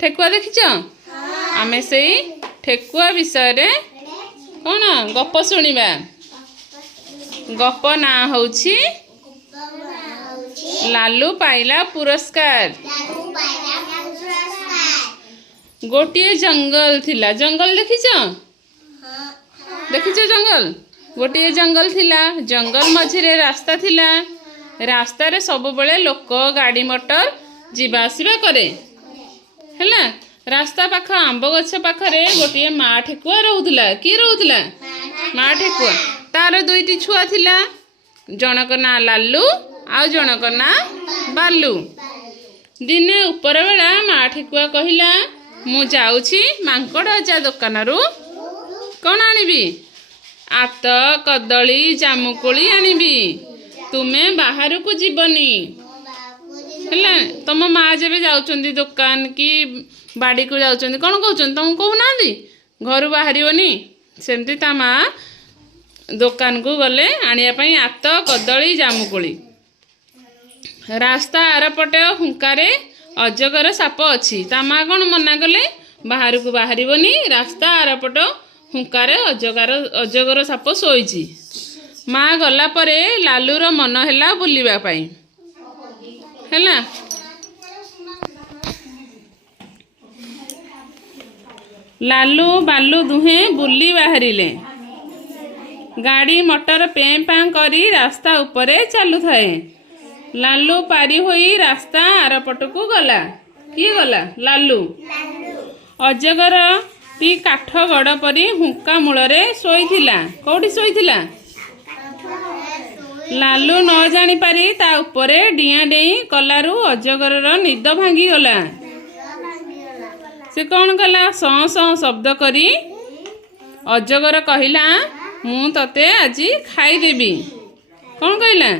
ठेकुआ देखिच आमे सेई ठेकुआ विषय कौन गप शुणिबा गप ना होउछि लालू पाइला पुरस्कार। गोटिए जंगल थिला जंगल देखिच देखिच जंगल गोटिए जंगल थिला जंगल मझिरे रास्ता थिला रास्ता रे सब बेले लोक गाड़ी मोटर जीवा आसीबा करे हैला रास्ता पाख आंब गछ पाखरे गोटिए माँ ठेकुआ रहउथला की रहउथला माँ ठेकुआ तार दुईटी छुआ थिला जनक ना लालू आ जनक ना बालू। दिने ऊपर बेला माँ ठेकुआ कहिला मु जाउछि मांकड़ अजा दुकान रु कौन आनिबी आत कदली जामुकोली आनिबी तुमे बाहर को जीवनी है तुम माँ जब जाउछंदी दुकान की बाड़ी को जाउछंदी कौन कहउछंदी तुम कहूना घर बाहरियोनी सेमती ता माँ दुकान को गले आनिया पई आत कदली जामुकोली रास्ता आरपटे हुंकारे अजगर साप अच्छी ता माँ कौन मना कले बाहर को बाहरियोनी रास्ता आरपट हुंकारे अजगर साप शोइछि। माँ गला परे लालूर मन हैला बुलिबा पाई हैला लालू बालू दुहे बुली बाहरिले गाड़ी मोटर पें पां करी रास्ता उपरे चालू थाए लालू पारी होई रास्ता आरपट को गला किए गला लालू अजगर टी काठ गड़ परी हुंका मूଳରେ ଶୋଇଥିଲା कोठी ଶୋଇଥିଲା लालू न जानी पारी ता उपरे डिया डेई कलारू अजगरर निद भांगी गला से कौन कला सं सं शब्द करी अजगर कहिला मु तते आजी खाईदेवी कौन कहला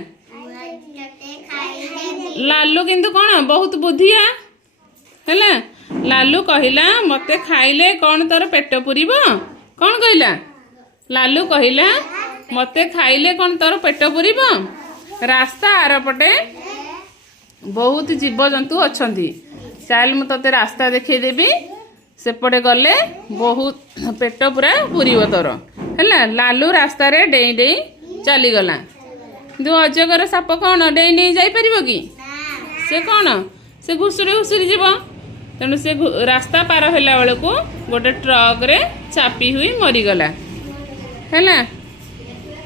लालू किंतु कौन बहुत बुद्धिया हैला लालू कहिला मते खाइले कौन तोर पेट पुरीब कौन कहला लालू कहिला मते खाइले कौन तोर पेट पुरीब रास्ता आरपटे बहुत जीवजंतु अछंती चाल मु तते रास्ता देखै देबी सेपटे गले बहुत पेट पूरा पुरीब तोर हैला लालू रास्ता रे डेई डेई चली गला दु अजगर साप कौन डेई डेई जाई परिबो की से कौन से घुसुरी घुसुरी जीव तेणु से रास्ता पार होला बेल को गोटे ट्रक रे चापी हुई मरीगला है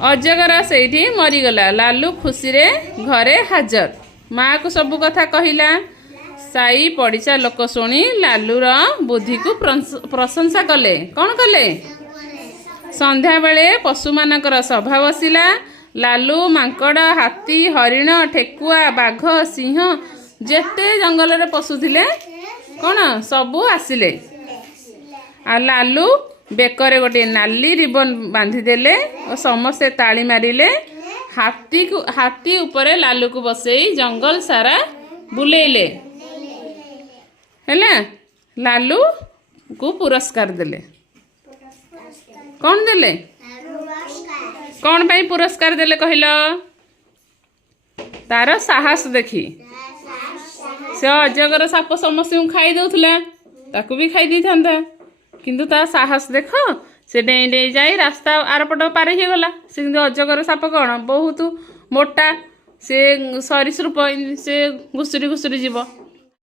अजगर से मरीगला लालू खुशी रे घरे हाजर माँ को सब कथा कहला साई पड़िचा लोक शुणी लालूर बुद्धि को प्रशंसा कले कौन कले संध्या बेले पशु मानकर सभा बसिला लालू मांकड़ हाथी हरिण ठेकुआ बाघ सिंह जेते जंगल रे पशु थिले कौन सबू आसिले आ लालू बेकरे गोटे नाली रिबन बांधिदेले और समस्ते ताली मारिले हाथी उपरे लालू को बसई जंगल सारा बुलेइले हैला लालू को पुरस्कार देले कौन देले कौन भाई पुरस्कार देले कहलो तार साहस देखी से अजगर साप समस्त खाई दउथला ताकू भी खाई दी था किंतु ता साहस देख से डेई डेई जाई रास्ता आरपट पार हो गला से अजगर साप कौन बहुत मोटा से सरीसृप से घुसुरी घुसुरी जीव